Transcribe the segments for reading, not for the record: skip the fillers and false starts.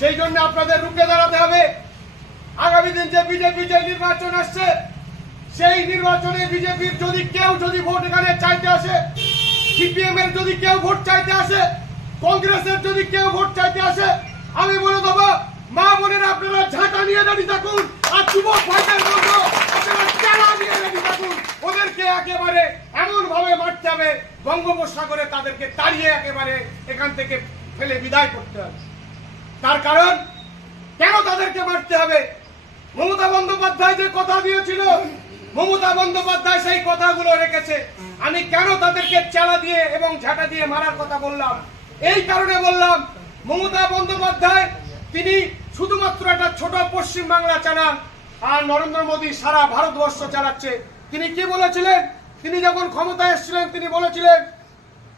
সেই জন্য আপনাদের রুখে দাঁড়াতে হবে। আগামী দিন যে বিজেপি যে নির্বাচন আসছে, সেই নির্বাচনে বিজেপির যদি কেউ ভোট এখানে চাইতে আসে, সিপিএম এর যদি কেউ ভোট চাইতে আসে, কংগ্রেসের যদি কেউ ভোট চাইতে আসে, আমি বলে দেবো মা বোনেরা আপনারা ঝাঁটা নিয়ে দাঁড়িয়ে থাকুন, আর যুবক ভাইদের বলবো আপনারা চারা নিয়ে দাঁড়িয়ে থাকুন। ওদেরকে একেবারে এমন ভাবে মারতে হবে, বঙ্গোপসাগরে তাদেরকে তাড়িয়ে একেবারে এখান থেকে ফেলে বিদায় করতে হবে। তার কারণ কেন তাদেরকে মারতে হবে? মমতা বন্দ্যোপাধ্যায় যে কথা দিয়েছিল, মমতা বন্দ্যোপাধ্যায় সেই কথাগুলো রেখেছে। আমি কেন তাদেরকে চালা দিয়ে এবং ঝাঁটা দিয়ে মারার কথা বললাম? এই কারণে বললাম, মমতা বন্দ্যোপাধ্যায় তিনি শুধুমাত্র একটা ছোট পশ্চিম বাংলা চালান, আর নরেন্দ্র মোদী সারা ভারতবর্ষ চালাচ্ছে। তিনি কি বলেছিলেন? তিনি যখন ক্ষমতায় এসেছিলেন তিনি বলেছিলেন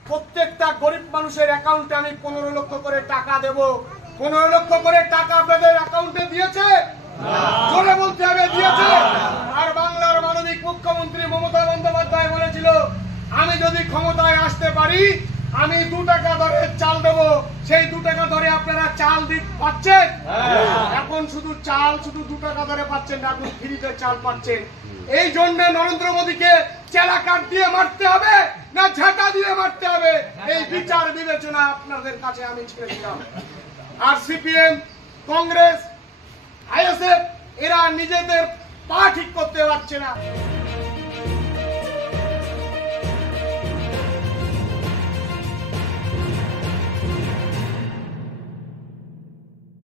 প্রত্যেকটা গরিব মানুষের অ্যাকাউন্টে আমি 15 লক্ষ করে টাকা দেব। 15 লক্ষ করে টাকা আপনাদের অ্যাকাউন্টে দিয়েছে? জোরে বলতে হবে, দিয়েছে। আর বাংলার মাননীয় মুখ্যমন্ত্রী মমতা বন্দ্যোপাধ্যায় বলেছিল আমি যদি ক্ষমতায় আসতে পারি আমি 2 টাকা দরে চাল দেবো। সেই 2 টাকা দরে আপনারা চাল পাচ্ছেন? এখন শুধু 2 টাকা দরে পাচ্ছেন না, এখন ফ্রিতে চাল পাচ্ছেন। এই জন্য নরেন্দ্র মোদীকে চেলা কাঠ দিয়ে মারতে হবে না ঝাঁটা দিয়ে মারতে হবে, এই বিচার বিবেচনা আপনাদের কাছে আমি ছেড়ে দিলাম। আর সিপিএম, কংগ্রেস, আইএসএফ এরা নিজেদের পা ঠিক করতে পারছে না।